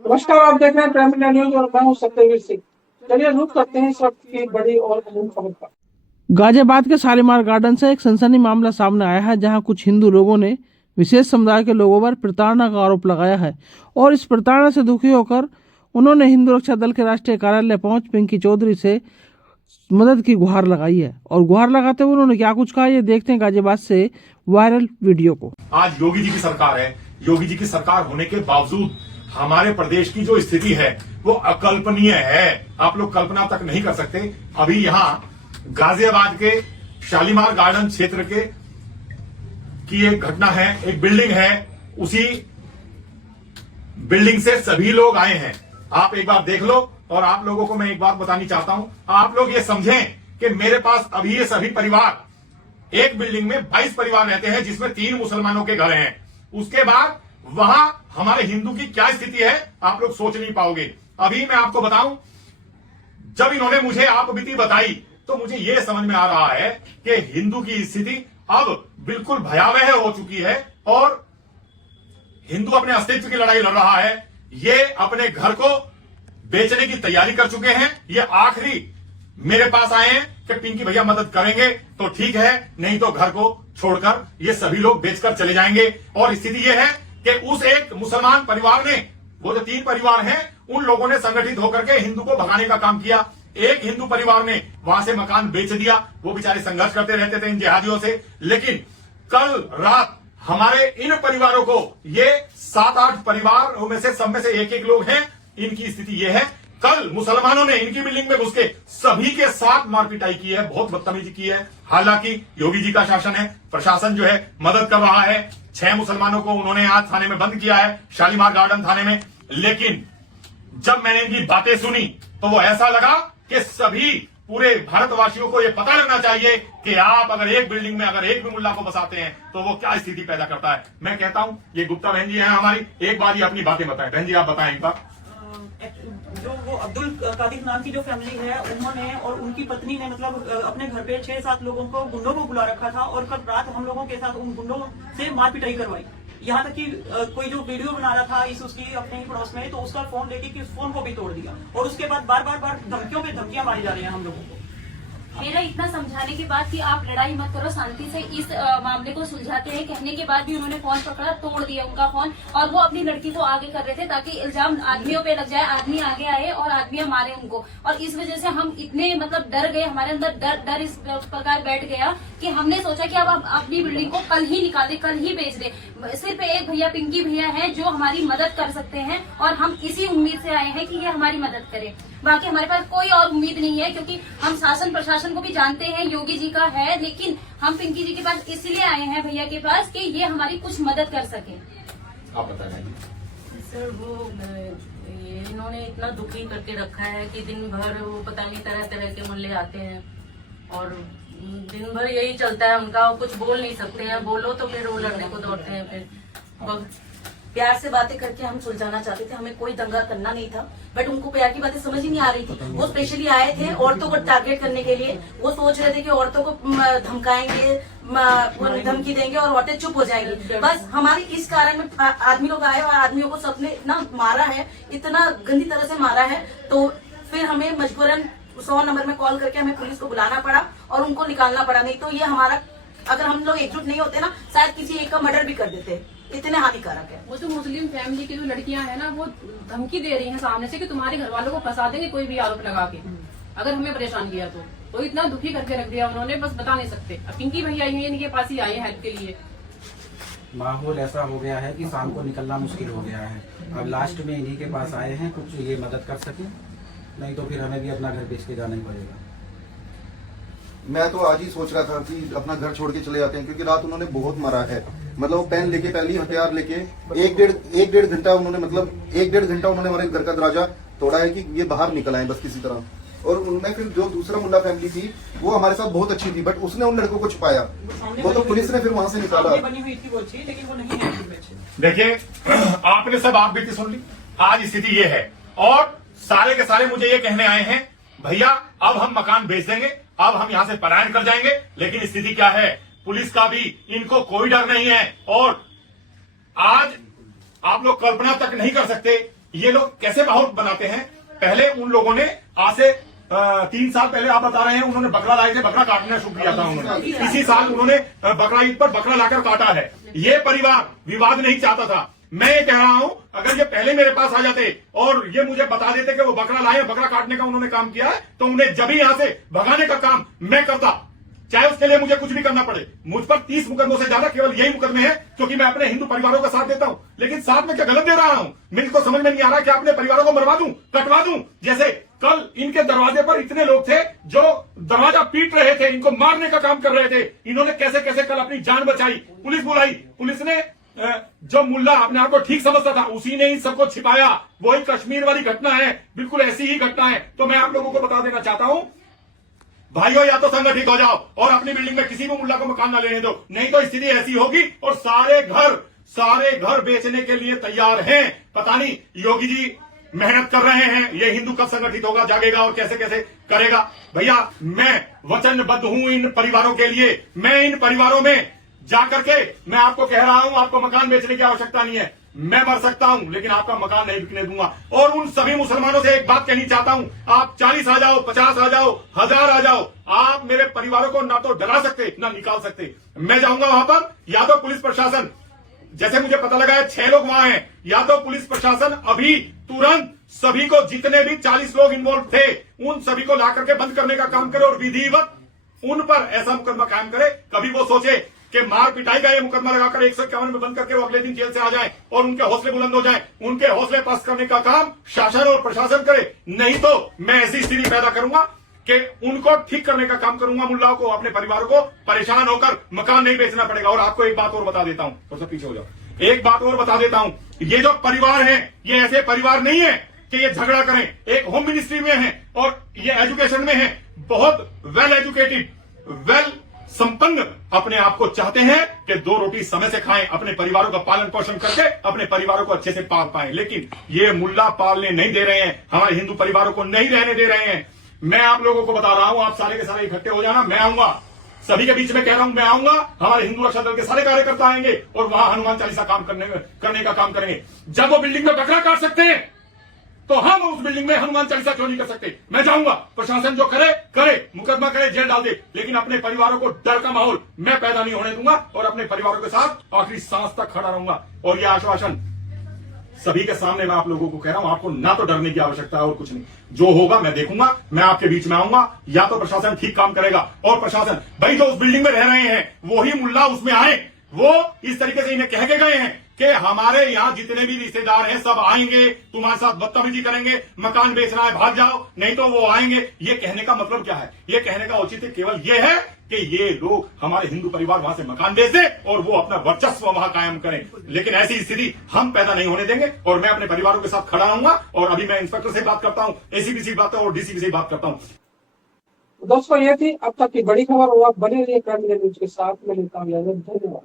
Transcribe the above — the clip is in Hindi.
नमस्कार, आप देख रहे हैं प्राइम इंडिया न्यूज और मैं हूं सत्यवीर सिंह। चलिए रुक करते हैं इस वक्त की बड़ी और अहम खबर पर। गाजियाबाद के शालीमार गार्डन से एक सनसनी मामला सामने आया है, जहां कुछ हिंदू लोगों ने विशेष समुदाय के लोगों पर प्रताड़ना का आरोप लगाया है और इस प्रताड़ना से दुखी होकर उन्होंने हिंदू रक्षा दल के राष्ट्रीय कार्यालय पहुंच पिंकी चौधरी से मदद की गुहार लगाई है। और गुहार लगाते हुए उन्होंने क्या कुछ कहा, ये देखते हैं गाजियाबाद से वायरल वीडियो को। आज योगी जी की सरकार है। योगी जी की सरकार होने के बावजूद हमारे प्रदेश की जो स्थिति है वो अकल्पनीय है। आप लोग कल्पना तक नहीं कर सकते। अभी यहाँ गाजियाबाद के शालीमार गार्डन क्षेत्र की एक घटना है, एक बिल्डिंग है, उसी बिल्डिंग से सभी लोग आए हैं। आप एक बार देख लो। और आप लोगों को मैं एक बात बतानी चाहता हूं, आप लोग ये समझें कि मेरे पास अभी ये सभी परिवार, एक बिल्डिंग में 22 परिवार रहते हैं जिसमें 3 मुसलमानों के घर हैं। उसके बाद वहां हमारे हिंदू की क्या स्थिति है आप लोग सोच नहीं पाओगे। अभी मैं आपको बताऊं, जब इन्होंने मुझे आप बीती बताई तो मुझे यह समझ में आ रहा है कि हिंदू की स्थिति अब बिल्कुल भयावह हो चुकी है और हिंदू अपने अस्तित्व की लड़ाई लड़ रहा है। ये अपने घर को बेचने की तैयारी कर चुके हैं। ये आखिरी मेरे पास आए हैं कि पिंकी भैया मदद करेंगे तो ठीक है, नहीं तो घर को छोड़कर ये सभी लोग बेचकर चले जाएंगे। और स्थिति ये है कि उस एक मुसलमान परिवार ने, वो जो 3 परिवार हैं, उन लोगों ने संगठित होकर के हिंदू को भगाने का काम किया। एक हिंदू परिवार ने वहां से मकान बेच दिया। वो बेचारे संघर्ष करते रहते थे इन जिहादियों से। लेकिन कल रात हमारे इन परिवारों को, ये 7-8 परिवार में से सब में से एक लोग हैं, इनकी स्थिति यह है। कल मुसलमानों ने इनकी बिल्डिंग में घुस के सभी के साथ मारपिटाई की है, बहुत बदतमीजी की है। हालांकि योगी जी का शासन है, प्रशासन जो है मदद कर रहा है। 6 मुसलमानों को उन्होंने आज थाने में बंद किया है, शालीमार गार्डन थाने में। लेकिन जब मैंने इनकी बातें सुनी तो वो ऐसा लगा कि सभी पूरे भारतवासियों को ये पता लगना चाहिए कि आप अगर एक बिल्डिंग में अगर एक भी मुल्ला को बसाते हैं तो वो क्या स्थिति पैदा करता है। मैं कहता हूं, ये गुप्ता बहन जी हैं हमारी, एक बार ये अपनी बातें बताएं। बहन जी आप बताएं एक बार। जो वो अब्दुल कादिर नाम की जो फैमिली है, उन्होंने और उनकी पत्नी ने मतलब अपने घर पे 6-7 लोगों को, गुंडों को बुला रखा था और कल रात हम लोगों के साथ उन गुंडों से मारपिटाई करवाई। यहाँ तक कि कोई जो वीडियो बना रहा था इस उसकी अपने ही पड़ोस में, तो उसका फोन लेके कि उस फोन को भी तोड़ दिया। और उसके बाद बार धमकियों पे धमकियां मारी जा रही हैं हम लोगों को। मेरा इतना समझाने के बाद कि आप लड़ाई मत करो, शांति से इस मामले को सुलझाते हैं, कहने के बाद भी उन्होंने फोन पकड़ा, तोड़ दिया उनका फोन। और वो अपनी लड़की को आगे कर रहे थे ताकि इल्जाम आदमियों पे लग जाए, आदमी आगे आए और आदमियां मारे उनको। और इस वजह से हम इतने मतलब डर गए, हमारे अंदर डर इस प्रकार बैठ गया कि हमने सोचा कि अब हम अपनी बिल्डिंग को कल ही निकाल दे, कल ही बेच दे। सिर्फ एक भैया, पिंकी भैया है जो हमारी मदद कर सकते हैं और हम इसी उम्मीद से आए हैं कि ये हमारी मदद करें। बाकी हमारे पास कोई और उम्मीद नहीं है, क्योंकि हम शासन प्रशासन को भी जानते हैं, योगी जी का है। लेकिन हम पिंकी जी के पास इसलिए आए हैं, भैया के पास, कि ये हमारी कुछ मदद कर सके। आप बताएं सर। वो इन्होंने इतना दुखी करके रखा है कि दिन भर वो पता नहीं तरह तरह के मल्ले आते हैं और दिन भर यही चलता है उनका। वो कुछ बोल नहीं सकते हैं, बोलो तो फिर वो लड़ने को दौड़ते हैं। फिर प्यार से बातें करके हम सुलझाना चाहते थे, हमें कोई दंगा करना नहीं था, बट उनको प्यार की बातें समझ ही नहीं आ रही थी। वो स्पेशली आए थे औरतों को टारगेट करने के लिए। वो सोच रहे थे कि औरतों को धमकाएंगे, धमकी देंगे और औरतें चुप हो जाएंगी। बस हमारी इस कारण में आदमी लोग आए और आदमियों को सबने इतना मारा है, इतना गंदी तरह से मारा है। तो फिर हमें मजबूरन 100 नंबर में कॉल करके हमें पुलिस को बुलाना पड़ा और उनको निकालना पड़ा। नहीं तो ये हमारा, अगर हम लोग एकजुट नहीं होते ना, शायद किसी एक का मर्डर भी कर देते। इतने हानिकारक है। वो जो मुस्लिम फैमिली की जो लड़कियां हैं ना, वो धमकी दे रही हैं सामने से कि तुम्हारे घर वालों को फंसा देंगे कोई भी आरोप लगा के, अगर हमें परेशान किया तो इतना दुखी करके रख दिया उन्होंने, बस बता नहीं सकते। अब पिंकी भैया आई हैं, इनके पास ही आए हैं हेल्प के लिए। माहौल ऐसा हो गया है कि शाम को निकलना मुश्किल हो गया है। अब लास्ट में इन्हीं के पास आए हैं, कुछ ये मदद कर सके, नहीं तो फिर हमें भी अपना घर बेच के जाना ही पड़ेगा। मैं तो आज ही सोच रहा था कि अपना घर छोड़ के चले जाते हैं, क्योंकि रात उन्होंने बहुत मारा है। मतलब वो पेन लेके, पहली हथियार लेके एक डेढ़ घंटा उन्होंने, मतलब 1-1.5 घंटा उन्होंने हमारे घर का दरवाजा तोड़ा है कि ये बाहर निकल आए बस किसी तरह। और उनमें फिर जो दूसरा मुंडा फैमिली थी वो हमारे साथ बहुत अच्छी थी, बट उसने उन लड़कों को छुपाया, वो तो पुलिस ने फिर वहां से निकाला। बनी हुई थी वो चीज, लेकिन वो नहीं है। देखिए, आपने सब आप बीती सुन ली। आज स्थिति ये है और सारे के सारे मुझे ये कहने आए हैं, भैया अब हम मकान बेच देंगे, अब हम यहाँ से पलायन कर जाएंगे। लेकिन स्थिति क्या है, पुलिस का भी इनको कोई डर नहीं है। और आज आप लोग कल्पना तक नहीं कर सकते, ये लोग कैसे माहौल बनाते हैं। पहले उन लोगों ने आज से 3 साल पहले आप बता रहे हैं उन्होंने बकरा लाए थे, बकरा काटना शुरू किया था उन्होंने। इसी साल उन्होंने बकरा ईद पर बकरा लाकर काटा है। ये परिवार विवाद नहीं चाहता था। मैं ये कह रहा हूं अगर ये पहले मेरे पास आ जाते और ये मुझे बता देते कि वो बकरा लाए, बकरा काटने का उन्होंने काम किया है, तो उन्हें जब ही यहां से भगाने का काम मैं करता, चाहे उसके लिए मुझे कुछ भी करना पड़े। मुझ पर 30 मुकदमों से ज्यादा केवल यही मुकदमे हैं क्योंकि मैं अपने हिंदू परिवारों का साथ देता हूं। लेकिन साथ में क्या गलत दे रहा हूं? मेरे को समझ में नहीं आ रहा कि अपने परिवारों को मरवा दूं, कटवा दूं। जैसे कल इनके दरवाजे पर इतने लोग थे जो दरवाजा पीट रहे थे, इनको मारने का काम कर रहे थे। इन्होंने कैसे कैसे कल अपनी जान बचाई, पुलिस बुलाई, पुलिस ने जो मुल्ला अपने आप को ठीक समझता था उसी ने इन सबको छिपाया। वही कश्मीर वाली घटना है, बिल्कुल ऐसी ही घटना है। तो मैं आप लोगों को बता देना चाहता हूं भाइयों, या तो संगठित हो जाओ और अपनी बिल्डिंग में किसी भी मुल्ला को मकान न लेने दो, नहीं तो स्थिति ऐसी होगी और सारे घर बेचने के लिए तैयार हैं। पता नहीं योगी जी मेहनत कर रहे हैं, ये हिंदू कब संगठित होगा, जागेगा और कैसे कैसे करेगा। भैया मैं वचनबद्ध हूं इन परिवारों के लिए। मैं इन परिवारों में जाकर के मैं आपको कह रहा हूं आपको मकान बेचने की आवश्यकता नहीं है। मैं मर सकता हूं लेकिन आपका मकान नहीं बिकने दूंगा। और उन सभी मुसलमानों से एक बात कहनी चाहता हूं, आप 40 आ जाओ, 50 आ जाओ, 1000 आ जाओ, आप मेरे परिवारों को ना तो डरा सकते ना निकाल सकते। मैं जाऊंगा वहां पर, या तो पुलिस प्रशासन, जैसे मुझे पता लगा है 6 लोग वहां हैं, या तो पुलिस प्रशासन अभी तुरंत सभी को, जितने भी 40 लोग इन्वॉल्व थे उन सभी को ला करके बंद करने का काम करे और विधिवत उन पर ऐसा मुकदमा कायम करे। कभी वो सोचे कि मार पिटाई का ये मुकदमा लगाकर 151 में बंद करके वो अगले दिन जेल से आ जाएं और उनके हौसले बुलंद हो जाएं, उनके हौसले पस्त करने का काम शासन और प्रशासन करे। नहीं तो मैं ऐसी स्थिति पैदा करूंगा कि उनको ठीक करने का काम करूंगा, मुल्लाओं को, अपने परिवारों को परेशान होकर मकान नहीं बेचना पड़ेगा। और आपको एक बात और बता देता हूं, थोड़ा सा पीछे हो जाओ, एक बात और बता देता हूं, ये जो परिवार है ये ऐसे परिवार नहीं है कि ये झगड़ा करें। एक होम मिनिस्ट्री में है और ये एजुकेशन में है, बहुत वेल एजुकेटेड, वेल संपन्न अपने आप को चाहते हैं कि 2 रोटी समय से खाएं, अपने परिवारों का पालन पोषण करके अपने परिवारों को अच्छे से पाल पाएं। लेकिन ये मुल्ला पालने नहीं दे रहे हैं, हमारे हिंदू परिवारों को नहीं रहने दे रहे हैं। मैं आप लोगों को बता रहा हूं, आप सारे के सारे इकट्ठे हो जाना, मैं आऊंगा, सभी के बीच में कह रहा हूं, मैं आऊंगा, हमारे हिंदू रक्षा दल के सारे कार्यकर्ता आएंगे और वहां हनुमान चालीसा काम करने का काम करेंगे। जब वो बिल्डिंग में बकरा काट सकते हैं तो हम उस बिल्डिंग में हनुमान चालीसा क्यों नहीं कर सकते? मैं जाऊंगा, प्रशासन जो करे, मुकदमा करे, जेल डाल दे, लेकिन अपने परिवारों को डर का माहौल मैं पैदा नहीं होने दूंगा और अपने परिवारों के साथ आखिरी सांस तक खड़ा रहूंगा। और यह आश्वासन सभी के सामने मैं आप लोगों को कह रहा हूं, आपको ना तो डरने की आवश्यकता है और कुछ नहीं। जो होगा मैं देखूंगा, मैं आपके बीच में आऊंगा, या तो प्रशासन ठीक काम करेगा। और प्रशासन भाई जो उस बिल्डिंग में रह रहे हैं वही मुल्ला उसमें आए, वो इस तरीके से इन्हें कह के गए हैं कि हमारे यहाँ जितने भी रिश्तेदार हैं सब आएंगे, तुम्हारे साथ बदतमीजी करेंगे, मकान बेचना है भाग जाओ, नहीं तो वो आएंगे। ये कहने का मतलब क्या है? ये कहने का औचित्य केवल ये है कि ये लोग हमारे हिंदू परिवार वहां से मकान बेच दें और वो अपना वर्चस्व वहां कायम करें। लेकिन ऐसी स्थिति हम पैदा नहीं होने देंगे और मैं अपने परिवारों के साथ खड़ा रहूंगा। और अभी मैं इंस्पेक्टर से बात करता हूँ, एसीपी से बात और डीसीपी से बात करता हूँ। दोस्तों ये थी अब तक की बड़ी खबर और आप बने रहिए क्राइम न्यूज़ के साथ। मैं लेता हूँ इजाजत, धन्यवाद।